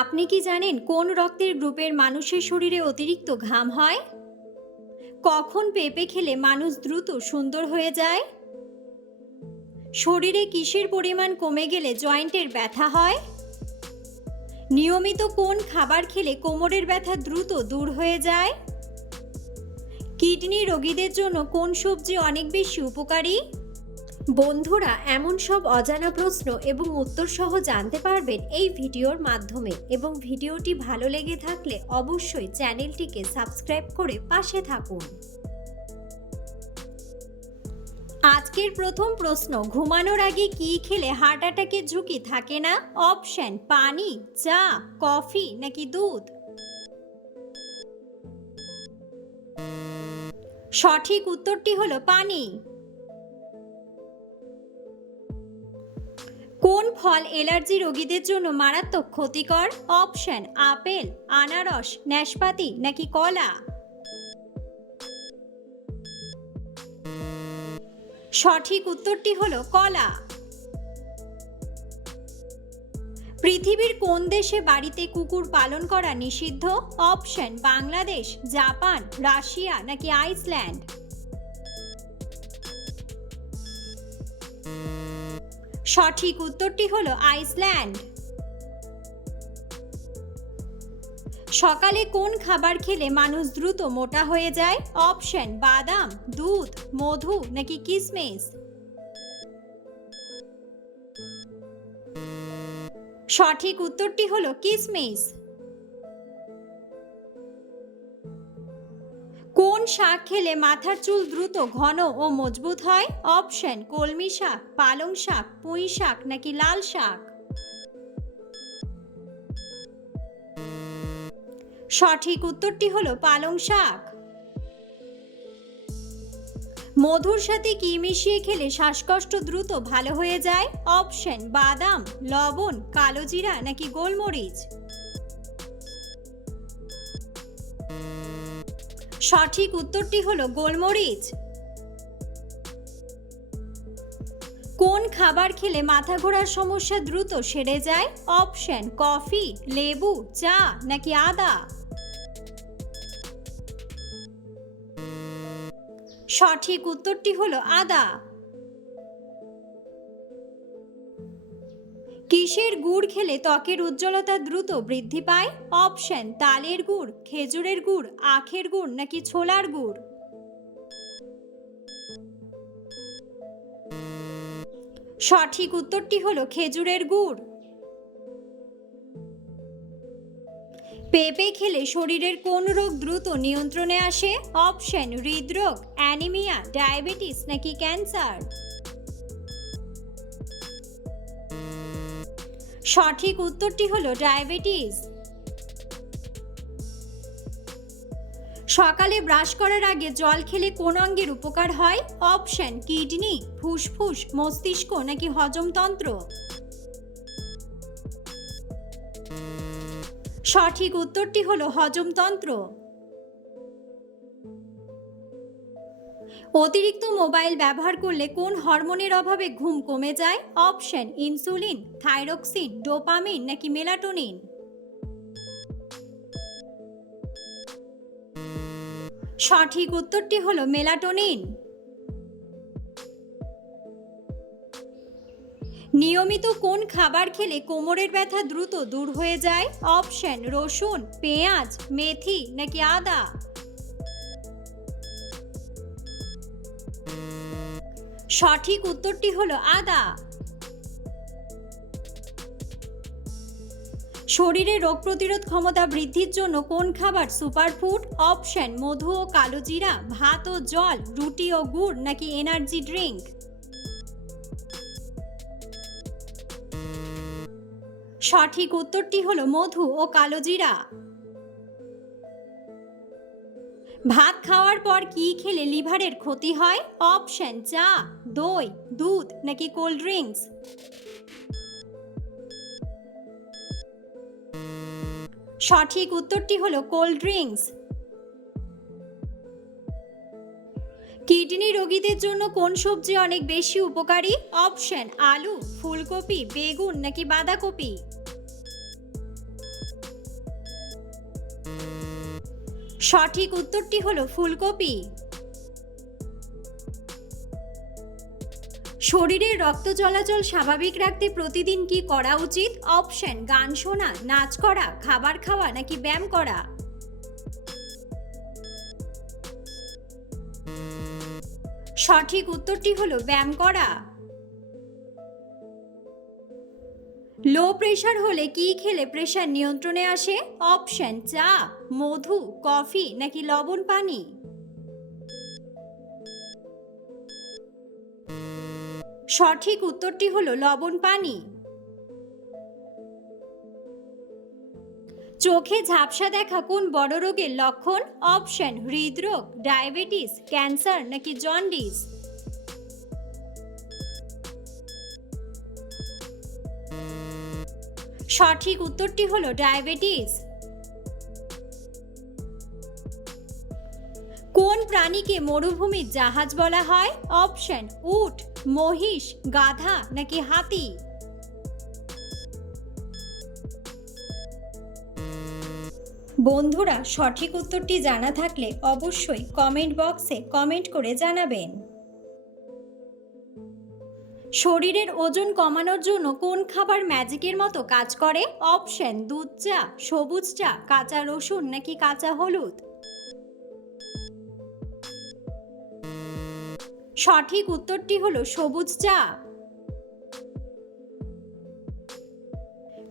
আপনি কি জানেন কোন রক্তের গ্রুপের মানুষের শরীরে অতিরিক্ত ঘাম হয়? কখন পেঁপে খেলে মানুষ দ্রুত সুন্দর হয়ে যায়? শরীরে কিসের পরিমাণ কমে গেলে জয়েন্টের ব্যথা হয়? নিয়মিত কোন খাবার খেলে কোমরের ব্যথা দ্রুত দূর হয়ে যায়? কিডনি রোগীদের জন্য কোন সবজি অনেক বেশি উপকারী? বন্ধুরা, এমন সব অজানা প্রশ্ন এবং উত্তর সহ জানতে পারবেন এই ভিডিওর মাধ্যমে, এবং ভিডিওটি ভালো লেগে থাকলে অবশ্যই চ্যানেলটিকে সাবস্ক্রাইব করে পাশে থাকুন। আজকের প্রথম প্রশ্ন, ঘুমানোর আগে কি খেলে হার্ট অ্যাটাকের ঝুঁকি থাকে না? অপশন: পানি, চা, কফি নাকি দুধ? সঠিক উত্তরটি হলো পানি। কোন ফল অ্যালার্জি রোগীদের জন্য মারাত্মক ক্ষতিকর? অপশন: আপেল, আনারস, নাশপাতি নাকি কলা? সঠিক উত্তরটি হলো কলা। পৃথিবীর কোন দেশে বাড়িতে কুকুর পালন করা নিষিদ্ধ? অপশন: বাংলাদেশ, জাপান, রাশিয়া নাকি আইসল্যান্ড? সঠিক উত্তরটি হলো আইসল্যান্ড। সকালে কোন খাবার খেলে মানুষ দ্রুত মোটা হয়ে যায়? অপশন: বাদাম, দুধ, মধু নাকি কিশমিশ? সঠিক উত্তরটি হলো কিশমিশ। কোন শাক খেলে মাথার চুল দ্রুত ঘন ও মজবুত হয়? অপশন: কলমি শাক, পালং শাক, পুঁই শাক নাকি লাল শাক? সঠিক উত্তরটি হলো পালং শাক। মধুর সাথে কি মিশিয়ে খেলে শ্বাসকষ্ট দ্রুত ভালো হয়ে যায়? অপশন: বাদাম, লবণ, কালোজিরা নাকি গোলমরিচ? সঠিক উত্তরটি হলো গোলমরিচ। কোন খাবার খেলে মাথা ঘোরার সমস্যা দ্রুত সেরে যায়? অপশন: কফি, লেবু, চা নাকি আদা? সঠিক উত্তরটি হলো আদা। কিসের গুড় খেলে ত্বকের উজ্জ্বলতা দ্রুত বৃদ্ধি পায়? অপশন: তালের গুড়, খেজুরের গুড়, আখের গুড় নাকি ছোলার গুড়? সঠিক উত্তরটি হলো খেজুরের গুড়। পেঁপে খেলে শরীরের কোন রোগ দ্রুত নিয়ন্ত্রণে আসে? অপশন: হৃদরোগ, অ্যানিমিয়া, ডায়াবেটিস নাকি ক্যান্সার? সঠিক উত্তরটি হলো ডায়াবেটিস। সকালে ব্রাশ করার আগে জল খেলে কোন অঙ্গের উপকার হয়? অপশন: কিডনি, ফুসফুস, মস্তিষ্ক নাকি হজমতন্ত্র? সঠিক উত্তরটি হলো হজমতন্ত্র। অতিরিক্ত মোবাইল ব্যবহার করলে কোন হরমোনের অভাবে ঘুম কমে যায়? অপশন: ইনসুলিন, থাইরক্সিন, ডোপামিন নাকি মেলাটোনিন? সঠিক উত্তরটি হলো মেলাটোনিন। নিয়মিত কোন খাবার খেলে কোমরের ব্যথা দ্রুত দূর হয়ে যায়? অপশন: রসুন, পেঁয়াজ, মেথি নাকি আদা? সঠিক উত্তরটি হলো আদা। শরীরে রোগ প্রতিরোধ ক্ষমতা বৃদ্ধির জন্য কোন খাবার সুপারফুড? অপশন: মধু ও কালোজিরা, ভাত ও জল, রুটি ও গুড় নাকি এনার্জি ড্রিঙ্ক? সঠিক উত্তরটি হলো মধু ও কালোজিরা। ভাত খাওয়ার পর কি খেলে লিভারের ক্ষতি হয়? অপশন: চা, দই, দুধ নাকি কোল্ড ড্রিঙ্কস? সঠিক উত্তরটি হলো কোল্ড ড্রিঙ্কস। কিডনি রোগীদের জন্য কোন সবজি অনেক বেশি উপকারী? অপশন: আলু, ফুলকপি, বেগুন নাকি বাঁধাকপি? সঠিক উত্তরটি হলো ফুলকপি। শরীরের রক্ত চলাচল স্বাভাবিক রাখতে প্রতিদিন কি করা উচিত? অপশন: গান শোনা, নাচ করা, খাবার খাওয়া নাকি ব্যায়াম করা। সঠিক উত্তরটি হলো ব্যায়াম করা। লো প্রেশার হলে কি খেলে প্রেশার নিয়ন্ত্রণে আসে? অপশন: চা, মধু, কফি নাকি লবণ পানি। সঠিক উত্তরটি হলো লবণ পানি। চোখে ঝাপসা দেখা কোন বড় রোগের লক্ষণ? অপশন: হৃদরোগ, ডায়াবেটিস, ক্যান্সার নাকি জন্ডিস। সঠিক উত্তরটি হলো ডায়াবেটিস। কোন প্রাণীকে মরুভূমির জাহাজ বলা হয়? অপশন: উট, মহিষ, গাধা নাকি হাতি। বন্ধুরা, সঠিক উত্তরটি জানা থাকলে অবশ্যই কমেন্ট বক্সে কমেন্ট করে জানাবেন। শরীরের ওজন কমানোর জন্য কোন খাবার ম্যাজিকের মতো কাজ করে? অপশন: দুধ চা, সবুজ চা, কাঁচা রসুন নাকি কাঁচা হলুদ। সঠিক উত্তরটি হলো সবুজ চা।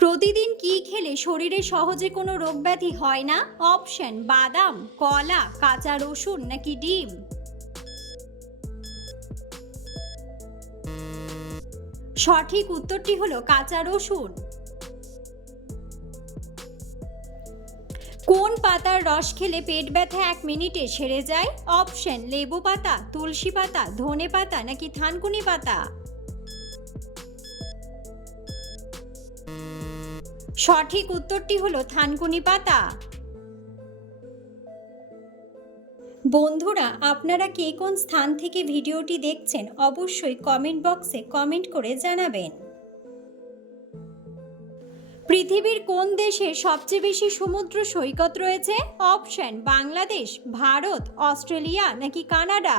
প্রতিদিন কি খেলে শরীরে সহজে কোনো রোগ ব্যাধি হয় না? অপশন: বাদাম, কলা, কাঁচা রসুন নাকি ডিম। সঠিক উত্তরটি হলো কাঁচা রসুন। কোন পাতার রস খেলে পেট ব্যথা 1 মিনিটে সেরে যায়? অপশন: লেবু পাতা, তুলসী পাতা, ধনে পাতা নাকি থানকুনি পাতা। সঠিক উত্তরটি হলো থানকুনি পাতা। বন্ধুরা, আপনারা কে কোন স্থান থেকে ভিডিওটি দেখছেন অবশ্যই কমেন্ট বক্সে কমেন্ট করে জানাবেন। পৃথিবীর কোন দেশে সবচেয়ে বেশি সমুদ্র সৈকত রয়েছে? অপশন: বাংলাদেশ, ভারত, অস্ট্রেলিয়া নাকি কানাডা।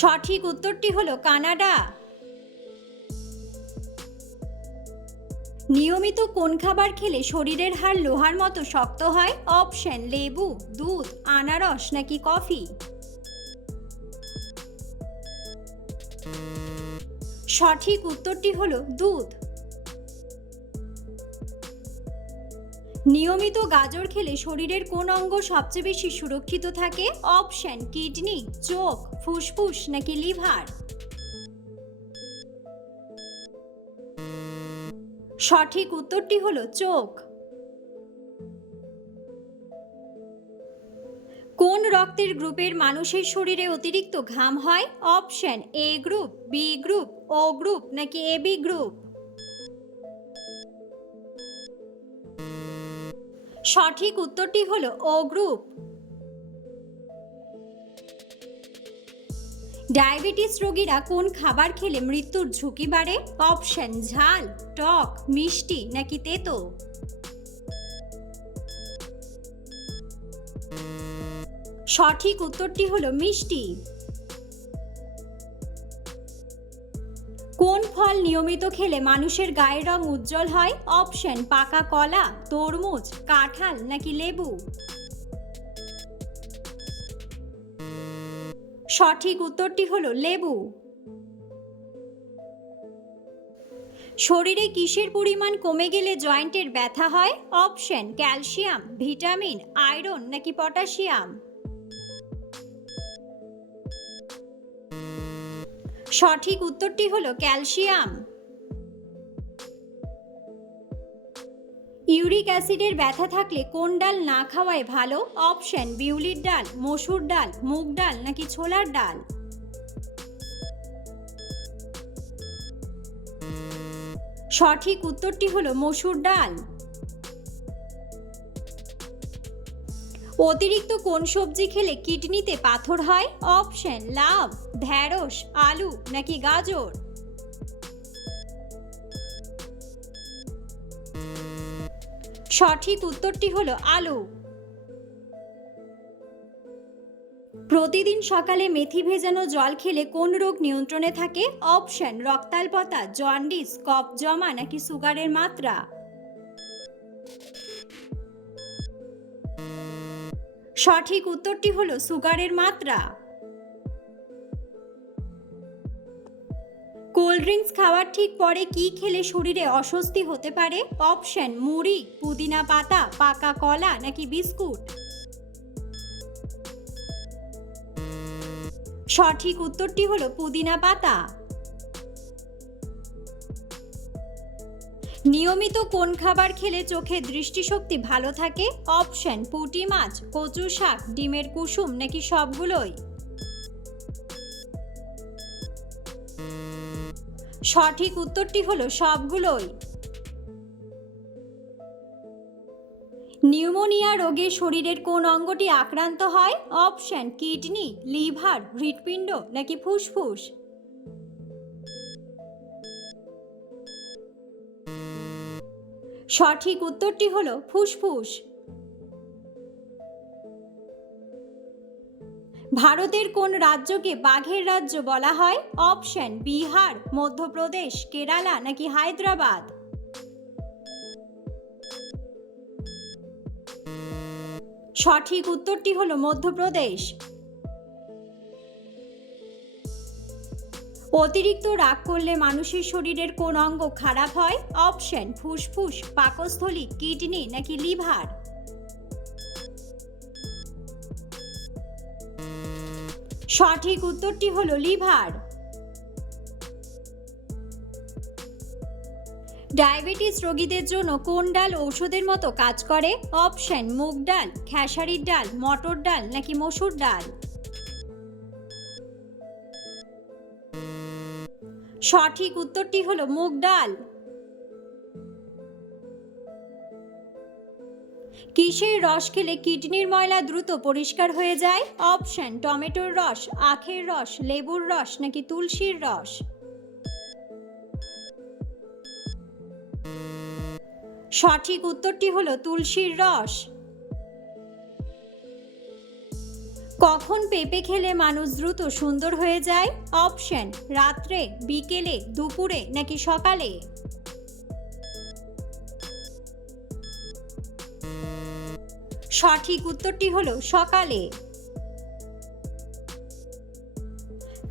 সঠিক উত্তরটি হলো কানাডা। নিয়মিত কোন খাবার খেলে শরীরের হাড় লোহার মতো শক্ত হয়? অপশন: লেবু, দুধ, আনারস নাকি কফি। সঠিক উত্তরটি হলো দুধ। নিয়মিত গাজর খেলে শরীরের কোন অঙ্গ সবচেয়ে বেশি সুরক্ষিত থাকে? অপশন: কিডনি, চোখ, ফুসফুস নাকি লিভার। সঠিক উত্তরটি হলো চোখ। কোন রক্তের গ্রুপের মানুষের শরীরে অতিরিক্ত ঘাম হয়? অপশন: এ গ্রুপ, বি গ্রুপ, ও গ্রুপ নাকি এবি গ্রুপ। সঠিক উত্তরটি হলো ও গ্রুপ। ডায়াবেটিস রোগীরা কোন খাবার খেলে মৃত্যুর ঝুঁকি বাড়ে? অপশন: ঝাল, টক, মিষ্টি নাকি তেতো। সঠিক উত্তরটি হলো মিষ্টি। কোন ফল নিয়মিত খেলে মানুষের গায়ের রং উজ্জ্বল হয়? অপশন: পাকা কলা, তরমুজ, কাঁঠাল নাকি লেবু। সঠিক উত্তরটি হলো লেবু। শরীরে কিসের পরিমাণ কমে গেলে জয়েন্টের ব্যথা হয়? অপশন: ক্যালসিয়াম, ভিটামিন, আয়রন নাকি পটাশিয়াম। সঠিক উত্তরটি হলো ক্যালসিয়াম। ইউরিক অ্যাসিডের ব্যথা থাকলে কোন ডাল না খাওয়াই ভালো? অপশন: বিউলির ডাল, মসুর ডাল, মুগ ডাল নাকি ছোলার ডাল। সঠিক উত্তরটি হলো মসুর ডাল। অতিরিক্ত কোন সবজি খেলে কিডনিতে পাথর হয়? অপশন: লাউ, ঢেঁড়স, আলু নাকি গাজর। সঠিক উত্তরটি হলো আলু। প্রতিদিন সকালে মেথি ভেজানো জল খেলে কোন রোগ নিয়ন্ত্রণে থাকে? অপশন রক্তাল্পতা, জন্ডিস, কফ জমা নাকি সুগারের মাত্রা। সঠিক উত্তরটি হলো সুগারের মাত্রা। কোল্ড ড্রিঙ্কস খাওয়ার ঠিক পরে কি খেলে শরীরে অস্বস্তি হতে পারে? অপশন মুড়ি, পুদিনা পাতা, পাকা কলা নাকি বিস্কুট। সঠিক উত্তরটি হলো পুদিনা পাতা। নিয়মিত কোন খাবার খেলে চোখের দৃষ্টিশক্তি ভালো থাকে? অপশন পুঁটি মাছ, কচু শাক, ডিমের কুসুম নাকি সবগুলোই। সঠিক উত্তরটি হলো সবগুলোই। নিউমোনিয়া রোগে শরীরের কোন অঙ্গটি আক্রান্ত হয়? অপশন কিডনি, লিভার, হৃৎপিণ্ড নাকি ফুসফুস। সঠিক উত্তরটি হলো ফুসফুস। ভারতের কোন রাজ্যকে বাঘের রাজ্য বলা হয়? অপশন বিহার, মধ্যপ্রদেশ, কেরালা নাকি হায়দ্রাবাদ। সঠিক উত্তরটি হলো মধ্যপ্রদেশ। অতিরিক্ত রাগ করলে মানুষের শরীরের কোন অঙ্গ খারাপ হয়? অপশন ফুসফুস, পাকস্থলী, কিডনি নাকি লিভার। সঠিক উত্তরটি হলো লিভার। ডায়াবেটিস রোগীদের জন্য কোন ডাল ঔষধের মতো কাজ করে? অপশন মুগ ডাল, খেসারির ডাল, মটর ডাল নাকি মসুর ডাল। সঠিক উত্তরটি হলো মুগ ডাল। কিসের রস খেলে কিডনির ময়লা দ্রুত পরিষ্কার হয়ে যায়? অপশন টমেটোর রস, আখের রস, লেবুর রস নাকি তুলসীর রস। সঠিক উত্তরটি হলো তুলসীর রস। কখন পেঁপে খেলে মানুষ দ্রুত সুন্দর হয়ে যায়? অপশন রাত্রে, বিকেলে, দুপুরে নাকি সকালে। সঠিক উত্তরটি হলো সকালে।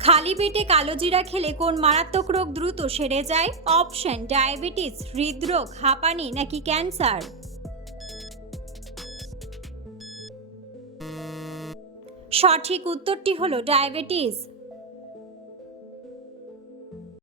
খালি পেটে কালোজিরা খেলে কোন মারাত্মক রোগ দ্রুত সেরে যায়? অপশন ডায়াবেটিস, হৃদরোগ, হাঁপানি নাকি ক্যান্সার। সঠিক উত্তরটি হলো ডায়াবেটিস।